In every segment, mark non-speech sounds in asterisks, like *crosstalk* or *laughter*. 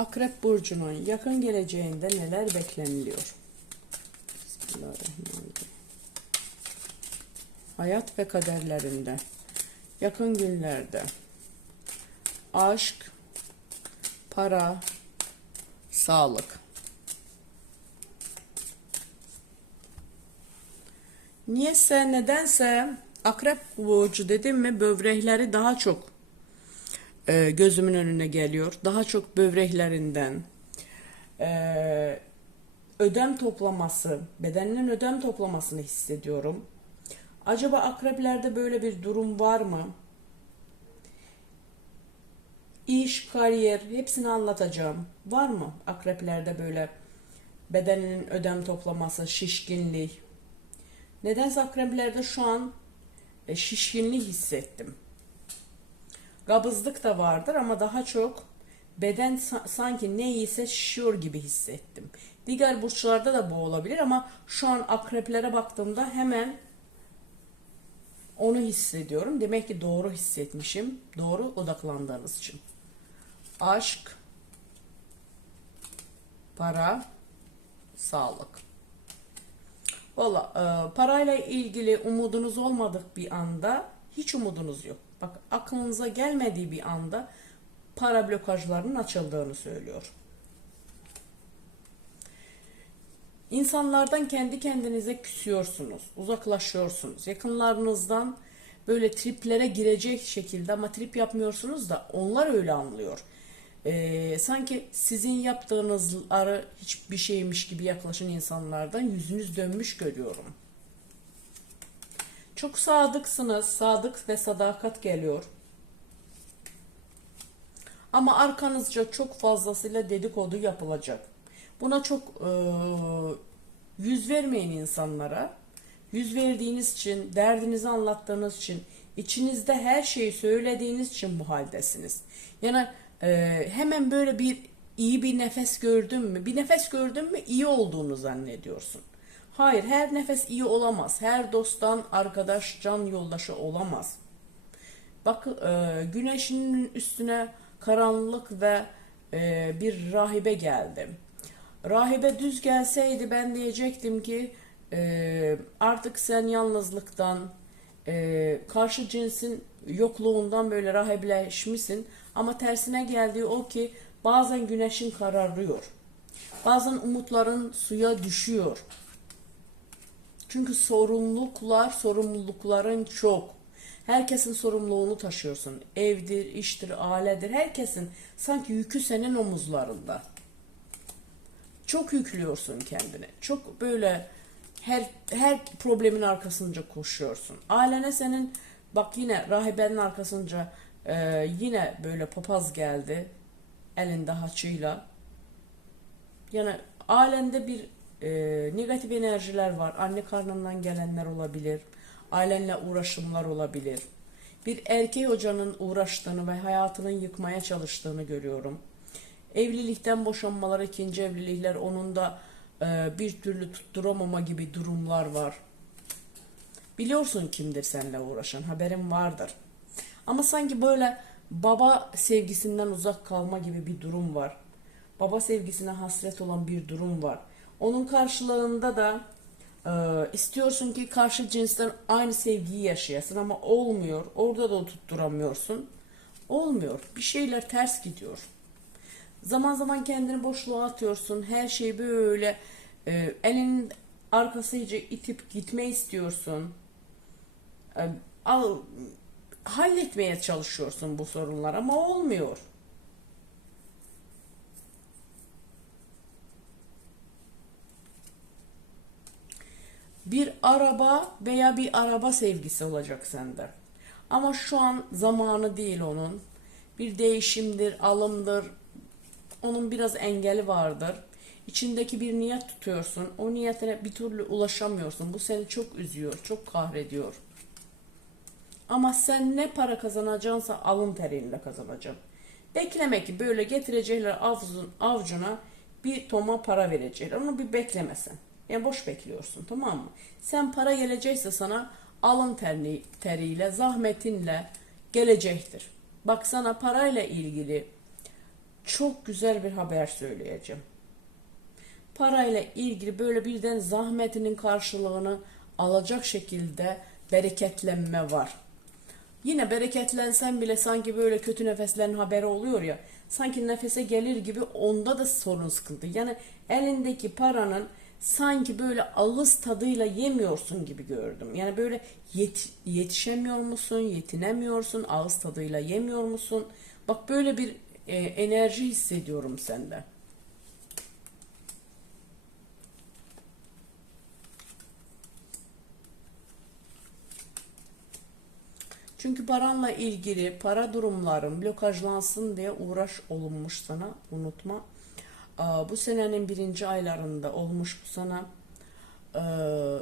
Akrep Burcu'nun yakın geleceğinde neler bekleniliyor? Hayat ve kaderlerinde, yakın günlerde, aşk, para, sağlık. Niyeyse nedense akrep burcu dedim mi böbrekleri daha çok e, gözümün önüne geliyor. Daha çok böbreklerinden e, ödem toplaması, bedeninin ödem toplamasını hissediyorum. Acaba akreplerde böyle bir durum var mı? İş, kariyer hepsini anlatacağım. Var mı akreplerde böyle bedeninin ödem toplaması, şişkinlik? Nedense akreplerde şu an e, şişkinlik hissettim. Kabızlık da vardır ama daha çok beden sa- sanki neyse şişiyor gibi hissettim. Diğer burçlarda da bu olabilir ama şu an akreplere baktığımda hemen onu hissediyorum. Demek ki doğru hissetmişim. Doğru odaklandığınız için. Aşk, para, sağlık. Valla e, parayla ilgili umudunuz olmadık bir anda hiç umudunuz yok. Bak aklınıza gelmediği bir anda para blokajlarının açıldığını söylüyor. İnsanlardan kendi kendinize küsüyorsunuz, uzaklaşıyorsunuz. Yakınlarınızdan böyle triplere girecek şekilde ama trip yapmıyorsunuz da onlar öyle anlıyor. Ee, sanki sizin yaptığınızları hiçbir şeymiş gibi yaklaşan insanlardan yüzünüz dönmüş görüyorum. Çok sadıksınız. Sadık ve sadakat geliyor. Ama arkanızca çok fazlasıyla dedikodu yapılacak. Buna çok e, yüz vermeyin insanlara. Yüz verdiğiniz için, derdinizi anlattığınız için, içinizde her şeyi söylediğiniz için bu haldesiniz. Yani e, hemen böyle bir iyi bir nefes gördün mü, bir nefes gördün mü iyi olduğunu zannediyorsun. Hayır, her nefes iyi olamaz. Her dosttan arkadaş, can yoldaşı olamaz. Bak e, güneşin üstüne karanlık ve e, bir rahibe geldi. Rahibe düz gelseydi ben diyecektim ki e, artık sen yalnızlıktan, e, karşı cinsin yokluğundan böyle rahibeleşmişsin. Ama tersine geldiği o ki bazen güneşin kararıyor. Bazen umutların suya düşüyor. Çünkü sorumluluklar, sorumlulukların çok. Herkesin sorumluluğunu taşıyorsun. Evdir, iştir, ailedir. Herkesin sanki yükü senin omuzlarında. Çok yüklüyorsun kendini. Çok böyle her her problemin arkasınca koşuyorsun. Ailene senin bak yine rahibenin arkasınca e, yine böyle papaz geldi elinde haçıyla. Yani ailende bir e, negatif enerjiler var. Anne karnından gelenler olabilir. Ailenle uğraşımlar olabilir. Bir erkek hocanın uğraştığını ve hayatının yıkmaya çalıştığını görüyorum. Evlilikten boşanmalar, ikinci evlilikler onun da e, bir türlü tutturamama gibi durumlar var. Biliyorsun kimdir seninle uğraşan, haberin vardır. Ama sanki böyle baba sevgisinden uzak kalma gibi bir durum var. Baba sevgisine hasret olan bir durum var. Onun karşılığında da e, istiyorsun ki karşı cinsten aynı sevgiyi yaşayasın ama olmuyor. Orada da tutturamıyorsun. Olmuyor. Bir şeyler ters gidiyor. Zaman zaman kendini boşluğa atıyorsun. Her şeyi böyle e, elinin arkasıca itip gitme istiyorsun. E, al, halletmeye çalışıyorsun bu sorunlar ama olmuyor. Bir araba veya bir araba sevgisi olacak sende. Ama şu an zamanı değil onun. Bir değişimdir, alımdır. Onun biraz engeli vardır. İçindeki bir niyet tutuyorsun. O niyetine bir türlü ulaşamıyorsun. Bu seni çok üzüyor, çok kahrediyor. Ama sen ne para kazanacaksa alın teriyle kazanacaksın. Bekleme ki böyle getirecekler avcun, avcuna bir toma para verecekler. Onu bir beklemesen. Yani boş bekliyorsun tamam mı? Sen para gelecekse sana alın terli, teriyle, zahmetinle gelecektir. Bak sana parayla ilgili çok güzel bir haber söyleyeceğim. Parayla ilgili böyle birden zahmetinin karşılığını alacak şekilde bereketlenme var. Yine bereketlensen bile sanki böyle kötü nefeslerin haberi oluyor ya. Sanki nefese gelir gibi onda da sorun sıkıntı. Yani elindeki paranın sanki böyle ağız tadıyla yemiyorsun gibi gördüm. Yani böyle yet, yetişemiyor musun, yetinemiyorsun, ağız tadıyla yemiyor musun? Bak böyle bir e, enerji hissediyorum sende. Çünkü paranla ilgili para durumların blokajlansın diye uğraş olunmuş sana unutma. Bu senenin birinci aylarında olmuş bu sana Ee,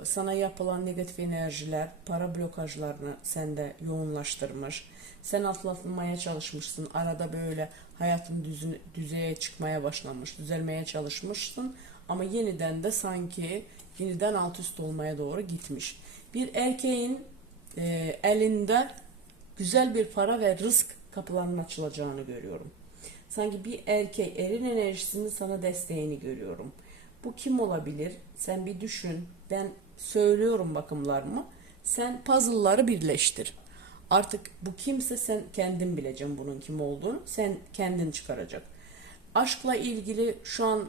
sana yapılan negatif enerjiler para blokajlarını sende yoğunlaştırmış. Sen atlatmaya çalışmışsın. Arada böyle hayatın düzü, düzeye çıkmaya başlamış, düzelmeye çalışmışsın. Ama yeniden de sanki yeniden alt üst olmaya doğru gitmiş. Bir erkeğin e, elinde güzel bir para ve rızk kapılarının açılacağını görüyorum. Sanki bir erkek erin enerjisinin sana desteğini görüyorum. Bu kim olabilir? Sen bir düşün. Ben söylüyorum bakımlarımı. Sen puzzle'ları birleştir. Artık bu kimse sen kendin bileceksin bunun kim olduğunu. Sen kendin çıkaracak. Aşkla ilgili şu an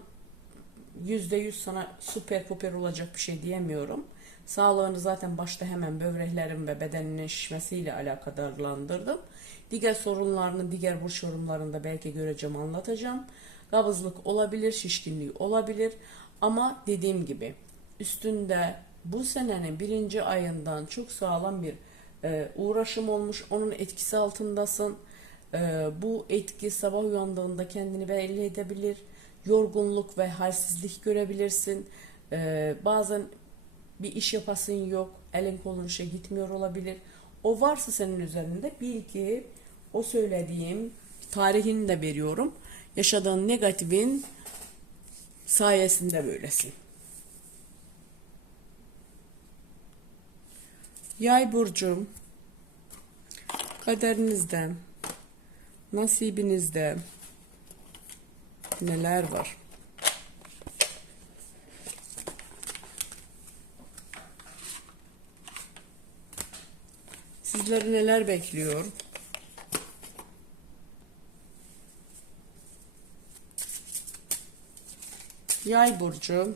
yüzde yüz sana süper popüler olacak bir şey diyemiyorum. Sağlığını zaten başta hemen böbreklerin ve bedeninin şişmesiyle alakadarlandırdım. Diğer sorunlarını diğer burç yorumlarında belki göreceğim anlatacağım. Kabızlık olabilir, şişkinlik olabilir ama dediğim gibi üstünde bu senenin birinci ayından çok sağlam bir e, uğraşım olmuş. Onun etkisi altındasın. E, bu etki sabah uyandığında kendini belli edebilir. Yorgunluk ve halsizlik görebilirsin. E, bazen bir iş yapasın yok. Elin kolun işe gitmiyor olabilir. O varsa senin üzerinde bil ki o söylediğim tarihini de veriyorum. Yaşadığın negatifin sayesinde böylesin. Yay burcum kaderinizde nasibinizde neler var? Sizleri neler bekliyor? Yay burcu.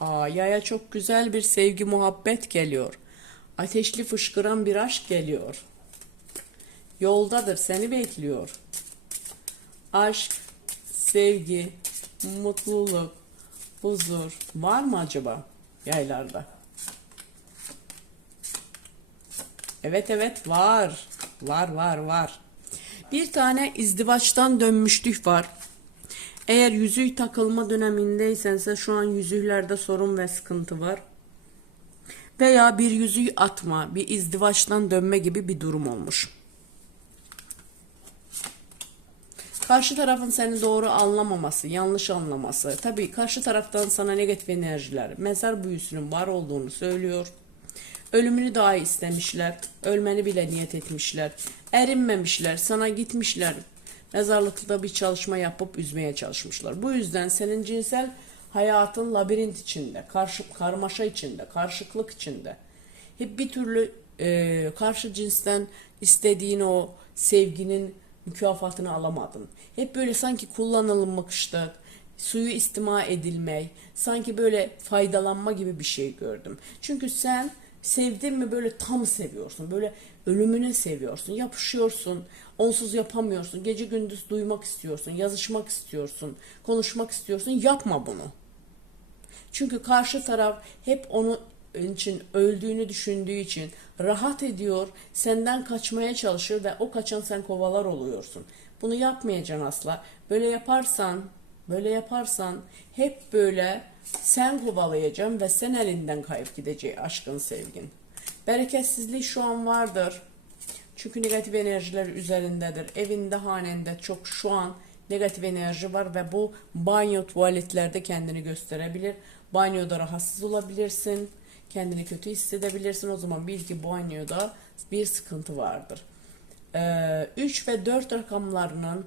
Aa, yaya çok güzel bir sevgi muhabbet geliyor. Ateşli fışkıran bir aşk geliyor. Yoldadır seni bekliyor. Aşk, sevgi, mutluluk, huzur var mı acaba yaylarda? Evet evet var. Var var var. Bir tane izdivaçtan dönmüşlük var. Eğer yüzüğü takılma dönemindeysense şu an yüzüğlerde sorun ve sıkıntı var. Veya bir yüzüğü atma, bir izdivaçtan dönme gibi bir durum olmuş. Karşı tarafın seni doğru anlamaması, yanlış anlaması. Tabii karşı taraftan sana negatif enerjiler, mezar büyüsünün var olduğunu söylüyor. Ölümünü daha istemişler, ölmeni bile niyet etmişler. Erinmemişler, sana gitmişler, mezarlıkta bir çalışma yapıp üzmeye çalışmışlar. Bu yüzden senin cinsel hayatın labirent içinde, karşı, karmaşa içinde, karşılıklık içinde. Hep bir türlü e, karşı cinsten istediğin o sevginin mükafatını alamadın. Hep böyle sanki kullanılmak işte, suyu istima edilmek, sanki böyle faydalanma gibi bir şey gördüm. Çünkü sen sevdin mi böyle tam seviyorsun. Böyle ölümüne seviyorsun. Yapışıyorsun. Onsuz yapamıyorsun. Gece gündüz duymak istiyorsun. Yazışmak istiyorsun. Konuşmak istiyorsun. Yapma bunu. Çünkü karşı taraf hep onu için öldüğünü düşündüğü için rahat ediyor, senden kaçmaya çalışıyor ve o kaçan sen kovalar oluyorsun. Bunu yapmayacaksın asla. Böyle yaparsan, böyle yaparsan hep böyle sen kovalayacaksın ve sen elinden kayıp gidecek aşkın sevgin. Bereketsizlik şu an vardır. Çünkü negatif enerjiler üzerindedir. Evinde, hanende çok şu an negatif enerji var ve bu banyo, tuvaletlerde kendini gösterebilir. Banyoda rahatsız olabilirsin. Kendini kötü hissedebilirsin. O zaman bil ki banyoda bir sıkıntı vardır. 3 ve 4 rakamlarının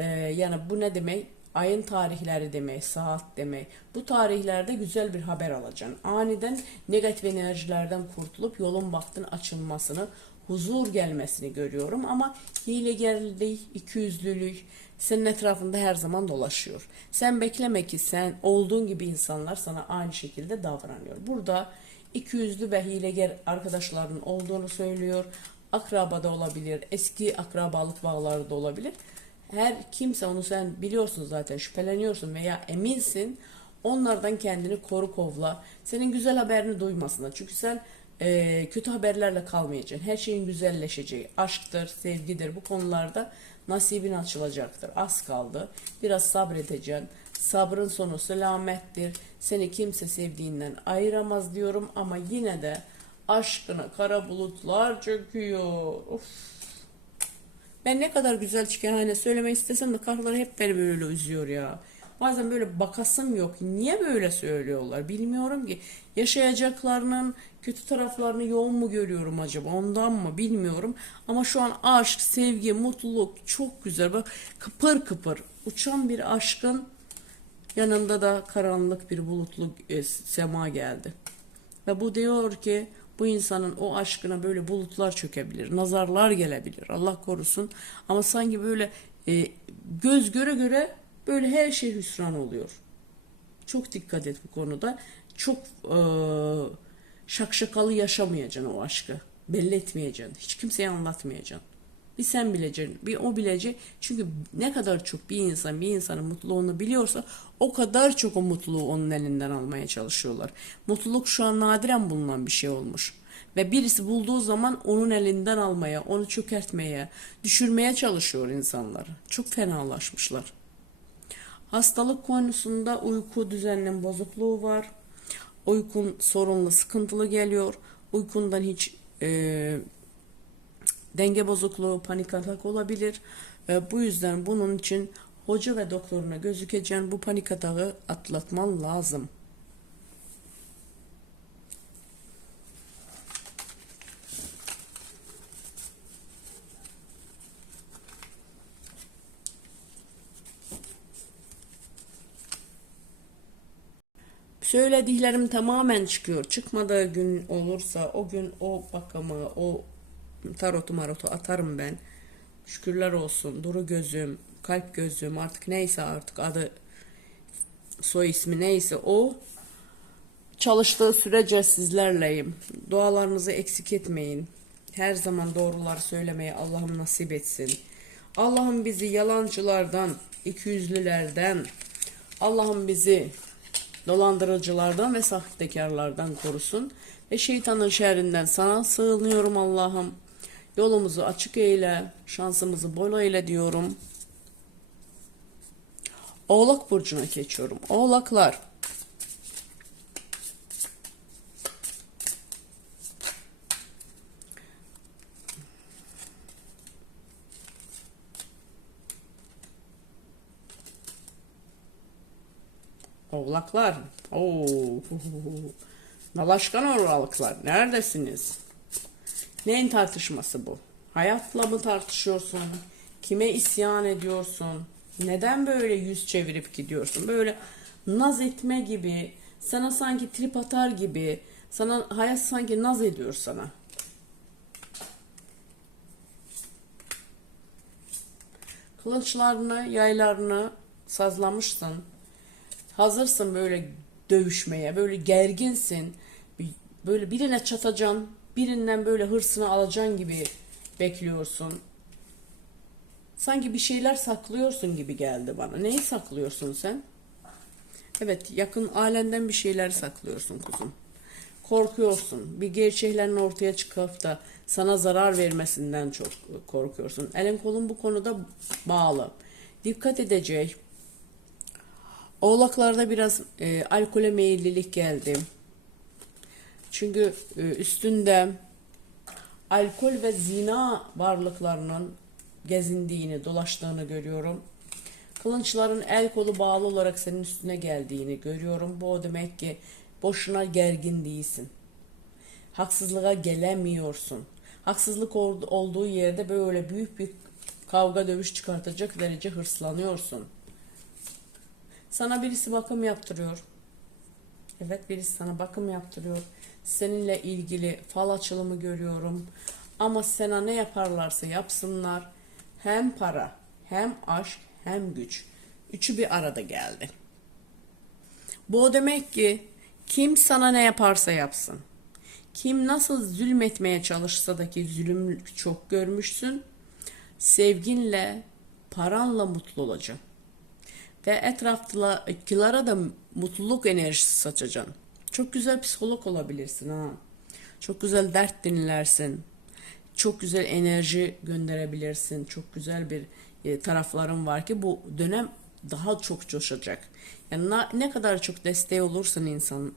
Ee, yani bu ne demek? Ayın tarihleri demek, saat demek. Bu tarihlerde güzel bir haber alacaksın. Aniden negatif enerjilerden kurtulup yolun baktın açılmasını, huzur gelmesini görüyorum. Ama hilegerlik, ikiyüzlülük senin etrafında her zaman dolaşıyor. Sen bekleme ki sen olduğun gibi insanlar sana aynı şekilde davranıyor. Burada ikiyüzlü ve hileger arkadaşların olduğunu söylüyor. Akraba da olabilir, eski akrabalık bağları da olabilir. Her kimse onu sen biliyorsun zaten şüpheleniyorsun veya eminsin. Onlardan kendini koru kovla. Senin güzel haberini duymasına. Çünkü sen e, kötü haberlerle kalmayacaksın. Her şeyin güzelleşeceği. Aşktır, sevgidir. Bu konularda nasibin açılacaktır. Az kaldı. Biraz sabredeceksin. Sabrın sonu selamettir. Seni kimse sevdiğinden ayıramaz diyorum ama yine de aşkına kara bulutlar çöküyor. Of. Ben ne kadar güzel çıkan hani söylemek istesem de karılar hep beni böyle üzüyor ya. Bazen böyle bakasım yok. Niye böyle söylüyorlar bilmiyorum ki. Yaşayacaklarının kötü taraflarını yoğun mu görüyorum acaba ondan mı bilmiyorum. Ama şu an aşk, sevgi, mutluluk çok güzel. Bak kıpır kıpır uçan bir aşkın yanında da karanlık bir bulutlu e, sema geldi. Ve bu diyor ki bu insanın o aşkına böyle bulutlar çökebilir, nazarlar gelebilir. Allah korusun. Ama sanki böyle e, göz göre göre böyle her şey hüsran oluyor. Çok dikkat et bu konuda. Çok e, şakşakalı yaşamayacaksın o aşkı. Belli etmeyeceksin. Hiç kimseye anlatmayacaksın. Bir sen bileceksin, bir o bilecek. Çünkü ne kadar çok bir insan bir insanın mutluluğunu biliyorsa o kadar çok o mutluluğu onun elinden almaya çalışıyorlar. Mutluluk şu an nadiren bulunan bir şey olmuş. Ve birisi bulduğu zaman onun elinden almaya, onu çökertmeye, düşürmeye çalışıyor insanlar. Çok fenalaşmışlar. Hastalık konusunda uyku düzeninin bozukluğu var. Uykun sorunlu, sıkıntılı geliyor. Uykundan hiç e, denge bozukluğu, panik atak olabilir. E, bu yüzden bunun için hoca ve doktoruna gözükeceğin bu panik atağı atlatman lazım. Söylediklerim tamamen çıkıyor. Çıkmadığı gün olursa o gün o bakımı, o tarotu marotu atarım ben. Şükürler olsun. Duru gözüm, kalp gözüm artık neyse artık adı soy ismi neyse o çalıştığı sürece sizlerleyim. Dualarınızı eksik etmeyin. Her zaman doğrular söylemeyi Allah'ım nasip etsin. Allah'ım bizi yalancılardan, ikiyüzlülerden, Allah'ım bizi dolandırıcılardan ve sahtekarlardan korusun. Ve şeytanın şerrinden sana sığınıyorum Allah'ım. Yolumuzu açık eyle, şansımızı bol eyle diyorum. Oğlak burcuna geçiyorum. Oğlaklar. Oğlaklar. Oo. *laughs* Nalaşkan oğlaklar. Neredesiniz? Neyin tartışması bu? Hayatla mı tartışıyorsun? Kime isyan ediyorsun? Neden böyle yüz çevirip gidiyorsun? Böyle naz etme gibi, sana sanki trip atar gibi, sana hayat sanki naz ediyor sana. Kılıçlarını, yaylarını sazlamışsın. Hazırsın böyle dövüşmeye, böyle gerginsin. Böyle birine çatacaksın, birinden böyle hırsını alacaksın gibi bekliyorsun. Sanki bir şeyler saklıyorsun gibi geldi bana. Neyi saklıyorsun sen? Evet, yakın ailenden bir şeyler saklıyorsun kuzum. Korkuyorsun. Bir gerçeklerin ortaya çıkıp da sana zarar vermesinden çok korkuyorsun. Elin kolun bu konuda bağlı. Dikkat edecek. Oğlaklarda biraz e, alkole meyillilik geldi. Çünkü e, üstünde alkol ve zina varlıklarının gezindiğini, dolaştığını görüyorum. Kılınçların el kolu bağlı olarak senin üstüne geldiğini görüyorum. Bu o demek ki boşuna gergin değilsin. Haksızlığa gelemiyorsun. Haksızlık olduğu yerde böyle büyük bir kavga dövüş çıkartacak derece hırslanıyorsun. Sana birisi bakım yaptırıyor. Evet birisi sana bakım yaptırıyor. Seninle ilgili fal açılımı görüyorum. Ama sana ne yaparlarsa yapsınlar. Hem para, hem aşk, hem güç. Üçü bir arada geldi. Bu demek ki kim sana ne yaparsa yapsın. Kim nasıl zulmetmeye çalışsa da ki zulüm çok görmüşsün. Sevginle, paranla mutlu olacaksın. Ve etraftakilara da mutluluk enerjisi saçacaksın. Çok güzel psikolog olabilirsin ha. Çok güzel dert dinlersin. Çok güzel enerji gönderebilirsin. Çok güzel bir e, tarafların var ki bu dönem daha çok coşacak. Yani ne kadar çok desteği olursan insan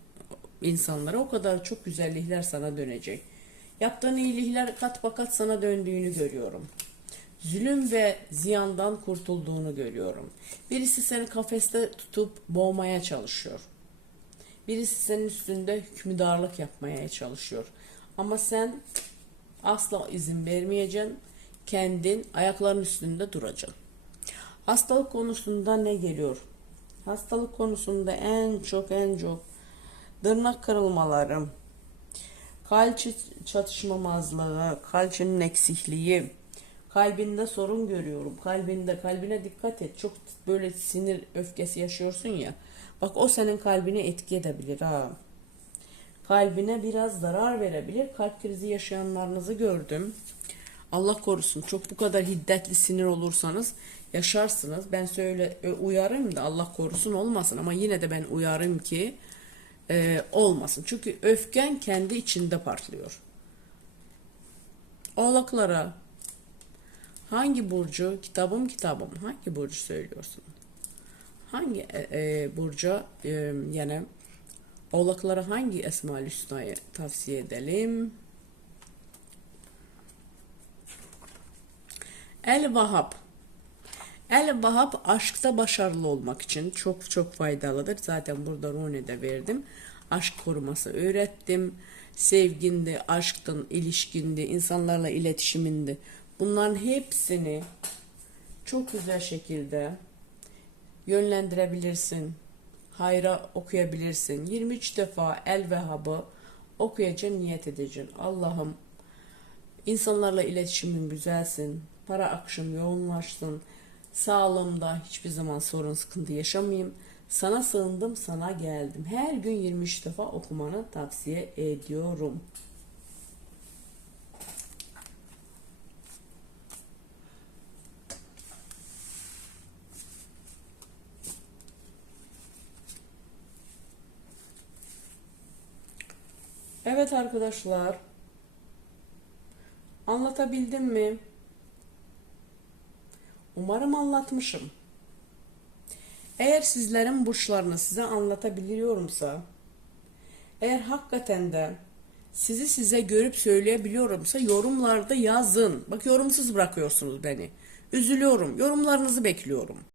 insanlara o kadar çok güzellikler sana dönecek. Yaptığın iyilikler kat bakat sana döndüğünü görüyorum. Zulüm ve ziyandan kurtulduğunu görüyorum. Birisi seni kafeste tutup boğmaya çalışıyor. Birisi senin üstünde hükümdarlık yapmaya çalışıyor. Ama sen asla izin vermeyeceksin. Kendin ayakların üstünde duracaksın. Hastalık konusunda ne geliyor? Hastalık konusunda en çok en çok tırnak kırılmaları, kalçe çatışmamazlığı, kalçenin eksikliği, kalbinde sorun görüyorum. Kalbinde, kalbine dikkat et. Çok böyle sinir öfkesi yaşıyorsun ya. Bak o senin kalbine etki edebilir ha. Kalbine biraz zarar verebilir. Kalp krizi yaşayanlarınızı gördüm. Allah korusun. Çok bu kadar hiddetli sinir olursanız yaşarsınız. Ben söyle e, uyarayım da Allah korusun olmasın ama yine de ben uyarayım ki e, olmasın. Çünkü öfken kendi içinde partlıyor. Oğlaklara hangi burcu kitabım kitabım hangi burcu söylüyorsun? Hangi e, e, burca e, yani oğlaklara hangi Esma-ül tavsiye edelim? El Vahab. El Vahab aşkta başarılı olmak için çok çok faydalıdır. Zaten burada Rone'de verdim. Aşk koruması öğrettim. Sevginde, aşktın, ilişkinde, insanlarla iletişiminde bunların hepsini çok güzel şekilde yönlendirebilirsin. Hayra okuyabilirsin. 23 defa El Vehhab'ı okuyacaksın, niyet edeceksin. Allah'ım insanlarla iletişimim güzelsin. Para akışım yoğunlaşsın. Sağlığımda hiçbir zaman sorun sıkıntı yaşamayayım. Sana sığındım, sana geldim. Her gün 23 defa okumanı tavsiye ediyorum. Evet arkadaşlar. Anlatabildim mi? Umarım anlatmışım. Eğer sizlerin burçlarını size anlatabiliyorumsa, eğer hakikaten de sizi size görüp söyleyebiliyorumsa yorumlarda yazın. Bak yorumsuz bırakıyorsunuz beni. Üzülüyorum. Yorumlarınızı bekliyorum.